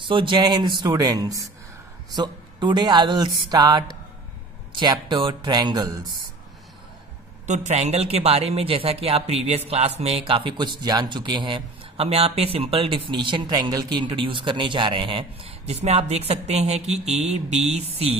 So Jai Hind students. So today I will start chapter triangles. तो triangle के बारे में जैसा कि आप प्रीवियस क्लास में काफ़ी कुछ जान चुके हैं, हम यहाँ पे सिंपल डिफिनीशन ट्रायंगल की इंट्रोड्यूस करने जा रहे हैं, जिसमें आप देख सकते हैं कि ABC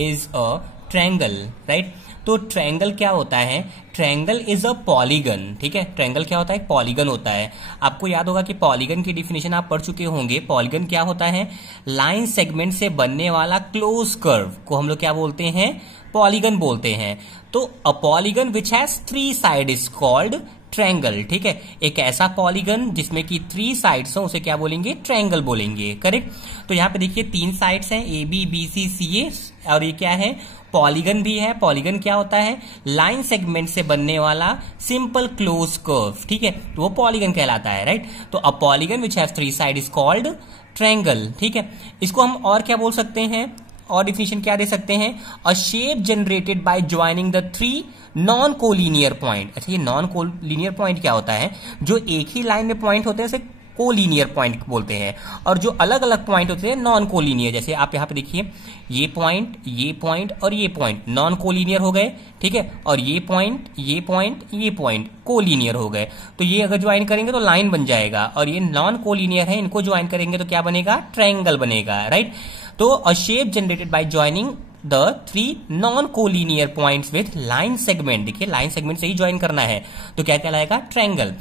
is a triangle, right. तो ट्रायंगल क्या होता है? ट्रायंगल इज अ पॉलीगन, ठीक है। ट्रायंगल क्या होता है? पॉलीगन होता है। आपको याद होगा कि पॉलीगन की डिफिनेशन आप पढ़ चुके होंगे। पॉलीगन क्या होता है? लाइन सेगमेंट से बनने वाला क्लोज कर्व को हम लोग क्या बोलते हैं? पॉलीगन बोलते हैं। तो a polygon which has 3 side is called triangle, ठीक है। एक ऐसा पॉलीगन जिसमें कि 3 साइड्स हो, उसे क्या बोलेंगे? ट्रायंगल बोलेंगे, करेक्ट। तो यहाँ पे देखिए 3 साइड्स हैं, AB BC CA, और ये क्या है? पॉलीगन भी है। पॉलीगन क्या होता है? लाइन सेगमेंट से बनने वाला सिंपल क्लोज कर्व, ठीक है। तो वो पॉलीगन कहलाता है, राइट। तो a polygon which has 3 side is called triangle, ठीक है। इसको हम और क्या बोल सकते हैं? और डिफिनेशन क्या दे सकते हैं? अ shape generated by joining the 3 non collinear point. अच्छा, ये नॉन कोलिनियर पॉइंट क्या होता है? जो एक ही लाइन में पॉइंट होते हैं उसे कोलिनियर पॉइंट बोलते हैं, और जो अलग अलग पॉइंट होते हैं नॉन कोलिनियर। जैसे आप यहाँ पे देखिए, ये पॉइंट और ये पॉइंट नॉन कोलिनियर हो गए, ठीक है। और ये पॉइंट कोलिनियर हो गए। तो ये अगर ज्वाइन करेंगे तो लाइन बन जाएगा, और ये नॉन कोलिनियर है, इनको ज्वाइन करेंगे तो क्या बनेगा? ट्रायंगल बनेगा, राइट। तो अ shape generated by joining the 3 non collinear points with line segment. देखिए लाइन सेगमेंट से ही ज्वाइन करना है, तो क्या कहलाएगा? ट्रायंगल।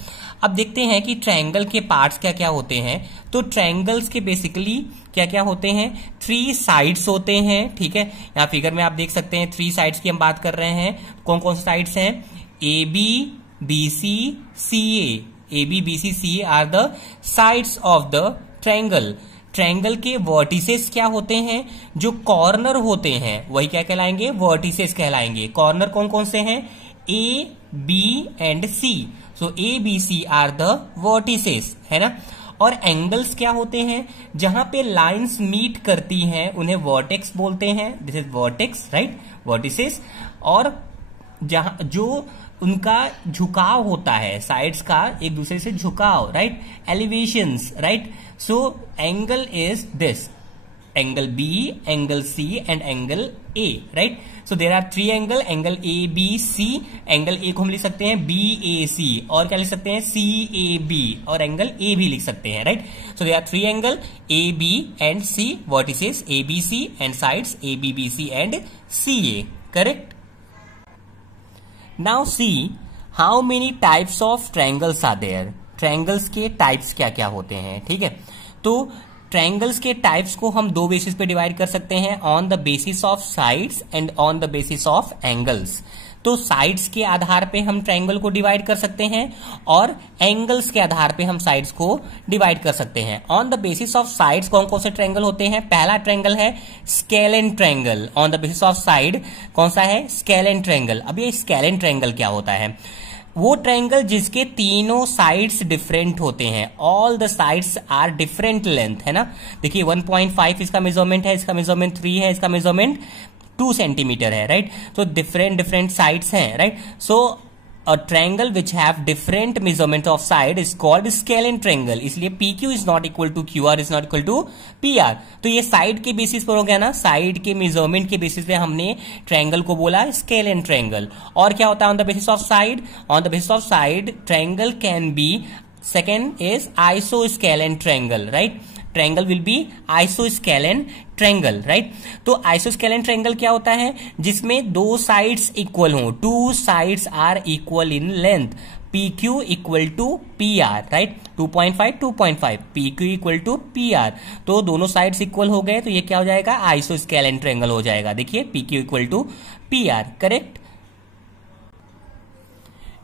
अब देखते हैं कि ट्रायंगल के पार्ट्स क्या क्या होते हैं। तो ट्रायंगल्स के बेसिकली क्या क्या होते हैं? 3 साइड्स होते हैं, ठीक है। यहाँ फिगर में आप देख सकते हैं 3 साइड्स की हम बात कर रहे हैं। कौन कौन से साइड्स हैं? AB BC CA। AB BC CA are the sides of the triangle. Triangle के वर्टिसेस क्या होते हैं? जो कॉर्नर होते हैं वही क्या कहलाएंगे? वर्टिसेस कहलाएंगे। कॉर्नर कौन कौन से हैं? A B and C। So A B C are the vertices, है ना। और एंगल्स क्या होते हैं? जहां पे लाइंस मीट करती हैं उन्हें वर्टेक्स बोलते हैं। This is vertex, right, vertices. और जहां जो उनका झुकाव होता है, साइड्स का एक दूसरे से झुकाव, right, elevations, right. So angle is this, angle B, angle C and angle A, right. So there are 3 angle, angle ABC, angle A को हम लिख सकते हैं BAC, और क्या लिख सकते हैं? CAB, और एंगल A भी लिख सकते हैं, right. So there are 3 angle AB and C, vertices ABC and sides AB BC and CA, correct. Now see how many types of triangles are there. Triangles के टाइप्स क्या क्या होते हैं, ठीक है। तो ट्रायंगल्स के टाइप्स को हम 2 बेसिस पे डिवाइड कर सकते हैं, on the basis of sides and on the basis of angles. तो साइड्स के आधार पे हम ट्रायंगल को डिवाइड कर सकते हैं, और एंगल्स के आधार पे हम साइड्स को डिवाइड कर सकते हैं। On the basis of sides कौन कौन से ट्रायंगल होते हैं? पहला ट्रायंगल है scalene triangle. On the basis of side कौन सा है? Scalene triangle. अब ये स्केलेन ट्रायंगल क्या होता है? वो ट्रायंगल जिसके तीनों साइड्स डिफरेंट होते हैं, all the sides are different length, है ना। देखिए 1.5 इसका मेजरमेंट है, इसका मेजरमेंट 3 है, इसका मेजरमेंट 2 सेंटीमीटर है, राइट। सो डिफरेंट साइड्स हैं, right. So a triangle which have different measurement of side is called scalene triangle. इसलिए PQ is not equal to QR is not equal to PR। तो ये side के basis पर हो गया ना, side के मेजरमेंट के बेसिस पे हमने ट्रायंगल को बोला स्केलेन ट्रायंगल। और क्या होता है on the basis of side? On the basis of side triangle can be, second is isosceles triangle, right. Triangle will be isosceles triangle, right. तो आइसोस्केलेन ट्रायंगल क्या होता है? जिसमें 2 साइड्स इक्वल हो, 2 sides are equal in length, PQ equal to PR, right. 2.5 2.5, PQ equal to PR। तो दोनों sides equal हो गए, तो ये क्या हो जाएगा? आइसोस्केलेन ट्रायंगल हो जाएगा। देखिए PQ equal to PR, correct.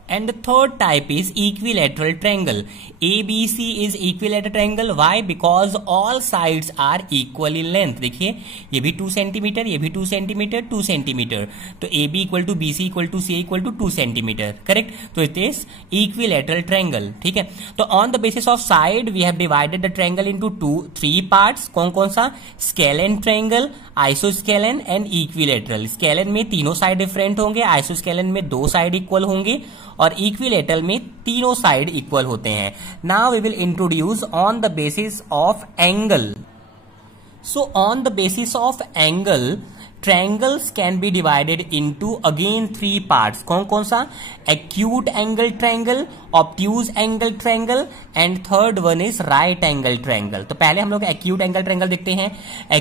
And the third type is equilateral triangle. ABC is equilateral triangle. Why? Because all sides are equal in length. देखिए ये भी 2 सेंटीमीटर, ये भी 2 सेंटीमीटर, 2 सेंटीमीटर। तो AB equal to BC equal to CA equal to 2 centimetre, correct. तो it is equilateral triangle, ठीक है। तो on the basis of side we have divided the triangle into 3 parts. कौन कौन सा? Scalene triangle, isosceles and equilateral. स्केलेन में तीनों साइड डिफरेंट होंगे, आइसोस्केलेन में 2 साइड इक्वल होंगे, और इक्विलेटरल में तीनों साइड इक्वल होते हैं। Now we will introduce on the basis of angle. So on the basis of angle, triangles can be divided into again 3 parts. कौन कौन सा? Acute angle triangle, obtuse angle triangle and third one is right angle triangle. तो पहले हम लोग acute angle triangle देखते हैं.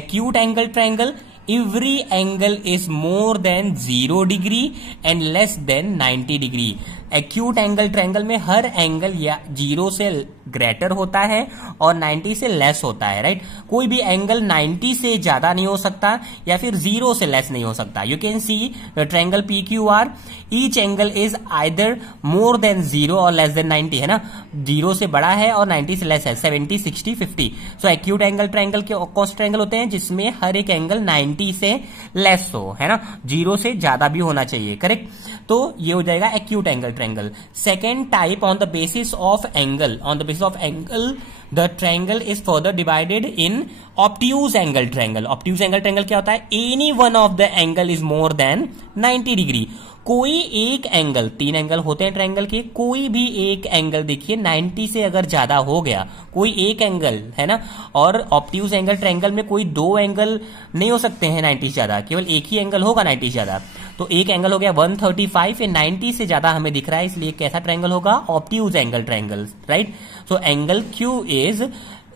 Acute angle triangle, every angle is more than 0 degree and less than 90 degree. Acute angle triangle में हर angle या 0 से greater होता है और 90 से लेस होता है, राइट. कोई भी एंगल 90 से ज्यादा नहीं हो सकता या फिर 0 से लेस नहीं हो सकता. You can see triangle PQR, each angle is either more than 0 और लेस देन 90, है ना. 0 से बड़ा है और 90 से लेस है, 70, 60, 50. सो एक्यूट एंगल ट्रायंगल के कॉस्ट ट्रायंगल होते हैं जिसमें हर एक एंगल 90 से लेस हो, है ना. 0 से ज्यादा भी होना चाहिए, करेक्ट. तो ये हो जाएगा acute angle triangle. Second type, on the basis of angle. On the basis of angle the triangle is further divided in obtuse angle triangle. Obtuse angle triangle क्या होता है? Any one of the angle is more than 90 degree. कोई एक angle, 3 angle होते हैं triangle के, कोई भी एक एंगल देखिए 90 से अगर ज्यादा हो गया, कोई एक एंगल, है ना. और ऑब्ट्यूज एंगल ट्रायंगल में कोई 2 एंगल नहीं हो सकते हैं 90 से ज्यादा, केवल एक ही एंगल होगा 90 से ज्यादा. तो एक एंगल हो गया 135, ये 90 से ज्यादा हमें दिख रहा है, इसलिए कैसा ट्रायंगल होगा? Obtuse angle triangle, right. So angle Q is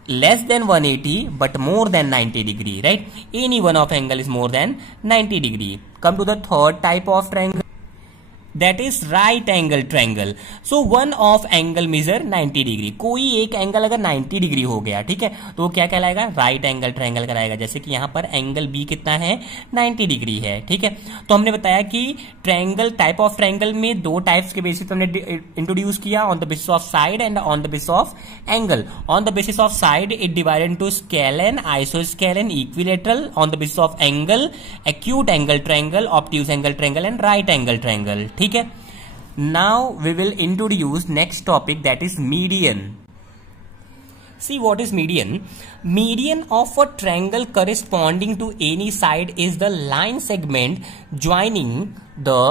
less than 180 but more than 90 degree, right. Any one of angle is more than 90 degree. Come to the third type of triangle, that is right angle triangle. So one of angle measure 90 degree. कोई एक angle अगर 90 degree हो गया, ठीक है, तो क्या कहलाएगा? राइट एंगल ट्रायंगल कहलाएगा. जैसे कि यहां पर एंगल B कितना है? 90 डिग्री है, ठीक है. तो हमने बताया कि ट्रायंगल, टाइप ऑफ ट्रायंगल में 2 टाइप्स के बेसिस हमने इंट्रोड्यूस किया, on the basis of side and on the basis of angle. On the basis of side it divided into scalene, isosceles, equilateral. On the basis of angle, acute angle triangle, obtuse angle triangle and right angle triangle, ठीक है. Now we will introduce next topic, that is median. See what is median? Median of a triangle corresponding to any side is the line segment joining the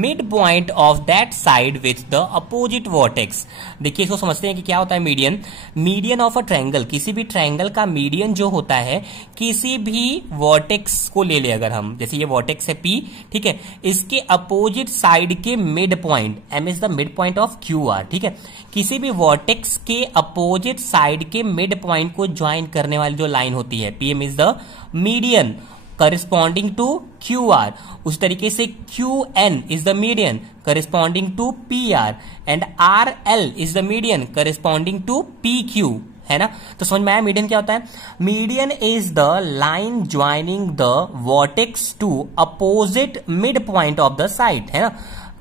midpoint of that side with the opposite vertex. देखिए इसको समझते हैं कि क्या होता है median. Median of a triangle, किसी भी ट्रायंगल का मीडियन जो होता है, किसी भी वर्टेक्स को ले ले अगर हम, जैसे ये वर्टेक्स है P, ठीक है, इसके अपोजिट साइड के mid point, M is the mid point of QR, ठीक है. किसी भी वर्टेक्स के अपोजिट साइड के मिड पॉइंट को ज्वाइन करने वाली जो लाइन होती है, PM is the median corresponding to QR. उस तरीके से QN is the median corresponding to PR and RL is the median corresponding to PQ, है ना. तो समझ में आया मीडियन क्या होता है? Median is the line joining the vertex to opposite mid point of the side, है ना.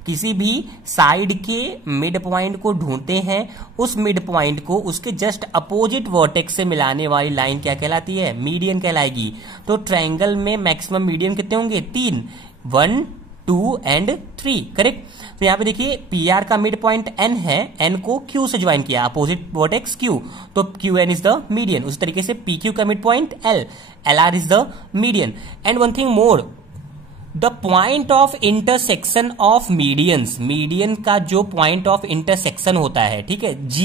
किसी भी साइड के मिड पॉइंट को ढूंढते हैं, उस मिड पॉइंट को उसके जस्ट अपोजिट वर्टेक्स से मिलाने वाली लाइन क्या कहलाती है? मीडियन कहलाएगी. तो ट्रायंगल में मैक्सिमम मीडियन कितने होंगे? 3, 1, 2 एंड 3, करेक्ट. तो यहां पे देखिए PR का मिड पॉइंट N है, N को Q से ज्वाइन किया, अपोजिट वर्टेक्स Q, तो QN इज द मीडियन. उस तरीके से PQ का mid point L, LR is the median. And one thing more, the point of intersection of medians, median का जो पॉइंट ऑफ इंटरसेक्शन होता है, ठीक है, G,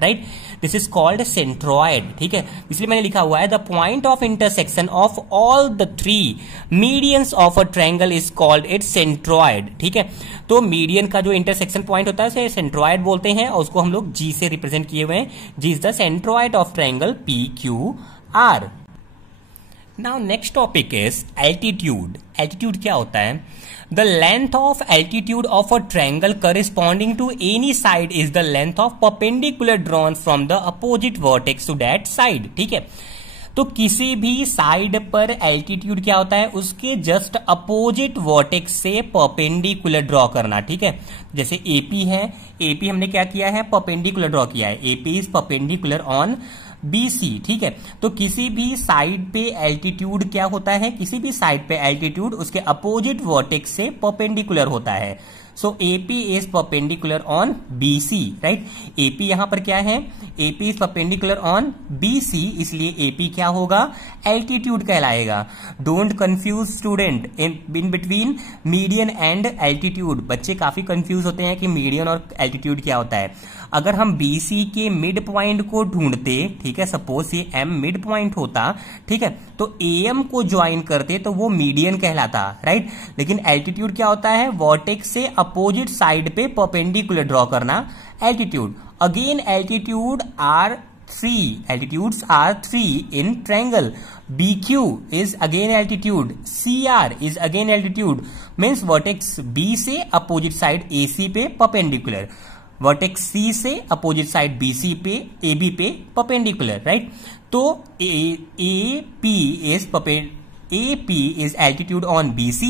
right, this is called centroid, ठीक है. इसलिए मैंने लिखा हुआ है the point of intersection of all the 3 medians of a triangle is called it centroid, ठीक है. तो मीडियन का जो इंटरसेक्शन पॉइंट होता है उसे सेंट्रॉयड बोलते हैं और उसको हम लोग G से रिप्रेजेंट किए हुए हैं. G is the centroid of triangle PQR. Now next topic is altitude. Altitude क्या होता है? The length of altitude of a triangle corresponding to any side is the length of perpendicular drawn from the opposite vertex to that side, ठीक है. तो किसी भी side पर altitude क्या होता है? उसके जस्ट अपोजिट वर्टेक्स से परपेंडिकुलर ड्रॉ करना, ठीक है. जैसे AP है, AP हमने क्या किया है? परपेंडिकुलर ड्रॉ किया है. AP is perpendicular on BC, ठीक है. तो किसी भी साइड पे एल्टीट्यूड क्या होता है? किसी भी साइड पे एल्टीट्यूड उसके अपोजिट वर्टेक्स से परपेंडिकुलर होता है. So AP is perpendicular on BC, right. AP यहां पर क्या है, AP is perpendicular on BC, इसलिए एपी क्या होगा, एल्टीट्यूड कहलाएगा। Don't confuse student in between median and altitude. बच्चे काफी कंफ्यूज होते हैं कि मीडियन और एल्टीट्यूड क्या होता है। अगर हम बीसी के मिड पॉइंट को ढूंढते, ठीक है, सपोज ये एम मिड पॉइंट होता, ठीक है, तो एम को ज्वाइन करते तो वो मीडियन कहलाता, राइट। लेकिन एल्टीट्यूड क्या होता है, वर्टेक्स से अपोजिट साइड पे परपेंडिकुलर ड्रॉ करना, altitude. Again altitudes are three in triangle. BQ is again altitude, CR is again altitude, means vertex B से अपोजिट साइड AC पे परपेंडिकुलर, वर्टेक्स C से अपोजिट साइड BC पे AB पे perpendicular, right. तो AP is altitude on BC,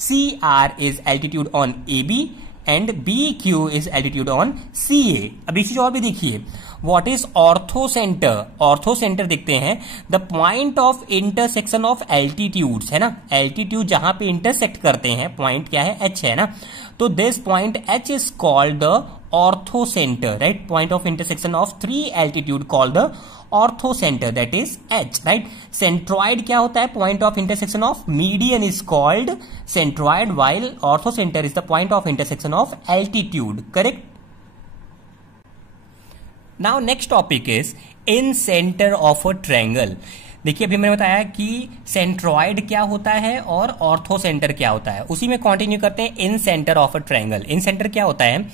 CR is altitude on AB and BQ is altitude on CA। अब इसी और भी देखिए, what is ortho centre. Ortho centre देखते हैं, the point of intersection of altitudes, है ना, एल्टीट्यूड जहां पे इंटरसेक्ट करते हैं, पॉइंट क्या है, H है ना, तो this point H is called the ortho centre, right. Point of intersection of three altitude called the ortho centre, that is H, right. Centroid क्या होता है, point of intersection of median is called centroid, while ortho centre is the point of intersection of altitude, correct. Now next topic is in centre of a triangle. देखिए अभी मैंने बताया कि centroid क्या होता है और ऑर्थो सेंटर क्या होता है, उसी में कंटिन्यू करते हैं। Incentre of a triangle, incentre क्या होता है,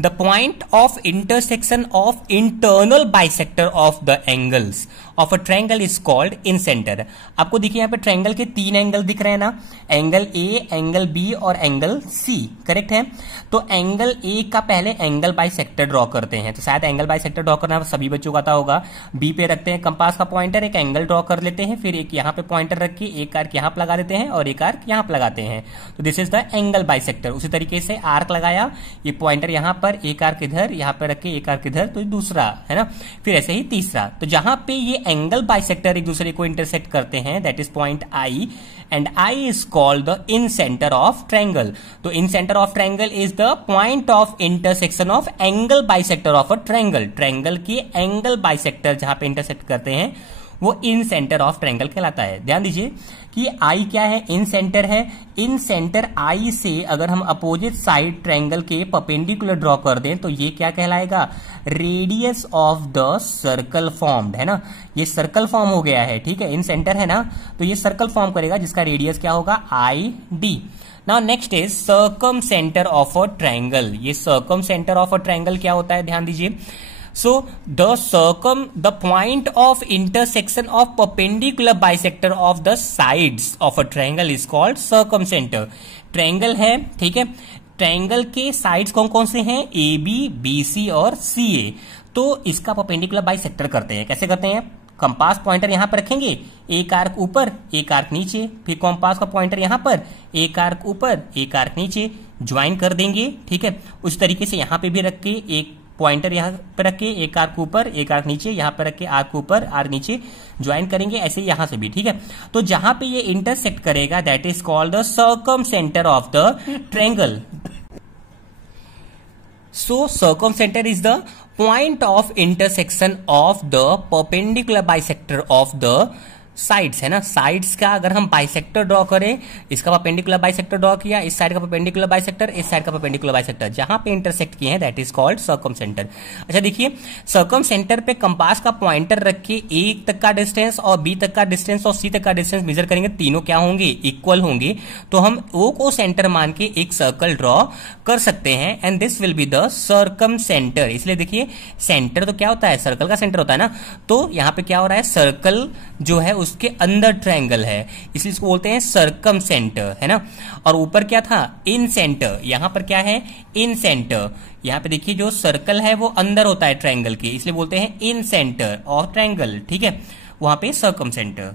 the point of intersection of internal bisector of the angles of a triangle is called incentre. आपको देखिए यहाँ पे ट्रायंगल के तीन एंगल दिख रहे हैं ना, एंगल ए, एंगल बी और एंगल सी, करेक्ट है। तो एंगल ए का पहले एंगल बाइसेक्टर ड्रॉ करते हैं, तो शायद एंगल बाइसेक्टर ड्रॉ करना सभी बच्चों को आता होगा। बी पे रखते हैं कंपास का पॉइंटर, एक एंगल ड्रॉ कर लेते हैं, फिर एक यहाँ पे पॉइंटर रख के एक आर्क यहाँ पे लगा देते हैं और एक आर्क यहाँ पे लगाते हैं, तो this is the angle bisector. उसी तरीके से आर्क लगाया, ये पॉइंटर यहाँ पर, एक आर्क इधर, यहाँ पे रख के एक आर्क इधर, तो दूसरा है ना, फिर ऐसे ही तीसरा। तो जहां पे ये एंगल बाइसेक्टर एक दूसरे को इंटरसेक्ट करते हैं, that is point I, and I is called the incentre of triangle. तो incentre of triangle is the point of intersection of angle bisector of a triangle. Triangle के angle bisector जहां पे intersect करते हैं वो इन centre of triangle कहलाता है। ध्यान दीजिए कि आई क्या है, इन सेंटर है। इन सेंटर आई से अगर हम अपोजिट साइड ट्रायंगल के परपेंडिकुलर ड्रॉ कर दें तो ये क्या कहलाएगा, radius of the circle formed, है ना, ये सर्कल फॉर्म हो गया है, ठीक है, इन सेंटर है ना, तो ये सर्कल फॉर्म करेगा जिसका रेडियस क्या होगा, I D. Now next is circumcentre of a triangle. ये circumcentre of a triangle क्या होता है, ध्यान दीजिए। So the point of intersection of perpendicular bisector of the sides of a triangle is called circumcenter। Triangle है, ठीक है, triangle के साइड्स कौन कौन से हैं, ए बी, बी सी और सी ए। तो इसका परपेंडिकुलर बाइसेक्टर करते हैं, कैसे करते हैं, कंपास पॉइंटर यहां पर रखेंगे, एक आर्क ऊपर एक आर्क नीचे, फिर कंपास का पॉइंटर यहां पर, एक आर्क ऊपर एक आर्क नीचे, ज्वाइन कर देंगे, ठीक है। उस तरीके से यहां पे भी रख के एक पॉइंटर यहां पर रख के एक आर्क ऊपर एक आर्क नीचे, यहां पर रख के आर्क ऊपर आर्क नीचे ज्वाइन करेंगे, ऐसे यहां से भी, ठीक है। तो जहां पे ये इंटरसेक्ट करेगा that is called the circum centre of the triangle. So circum centre is the point of intersection of the perpendicular bisector of the sides, है ना, साइड्स का अगर हम बाइसेक्टर ड्रॉ करें, इसका परपेंडिकुलर बाइसेक्टर ड्रॉ किया, इस साइड का परपेंडिकुलर बाइसेक्टर, इस साइड का परपेंडिकुलर बाइसेक्टर, जहां पे इंटरसेक्ट किए हैं that is called circum centre. अच्छा देखिए, सर्कम सेंटर पे कंपास का पॉइंटर रख के एक तक का डिस्टेंस और बी तक का डिस्टेंस और सी तक का डिस्टेंस मेजर करेंगे, तीनों क्या होंगे, इक्वल होंगे, तो हम ओ को सेंटर मान के एक सर्कल ड्रॉ कर सकते हैं and this will be the circum centre. इसलिए देखिए सेंटर तो क्या होता है, सर्कल का सेंटर होता है ना, तो यहां पे क्या हो रहा है, सर्कल जो है उसके अंदर ट्रायंगल है, इसलिए इसको बोलते हैं सर्कम सेंटर, है ना। और ऊपर क्या था, इन सेंटर, यहां पर क्या है, इन सेंटर। यहां पे देखिए जो सर्कल है वो अंदर होता है ट्रायंगल के, इसलिए बोलते हैं इन सेंटर ऑफ ट्रायंगल, ठीक है, वहां पे सर्कम सेंटर।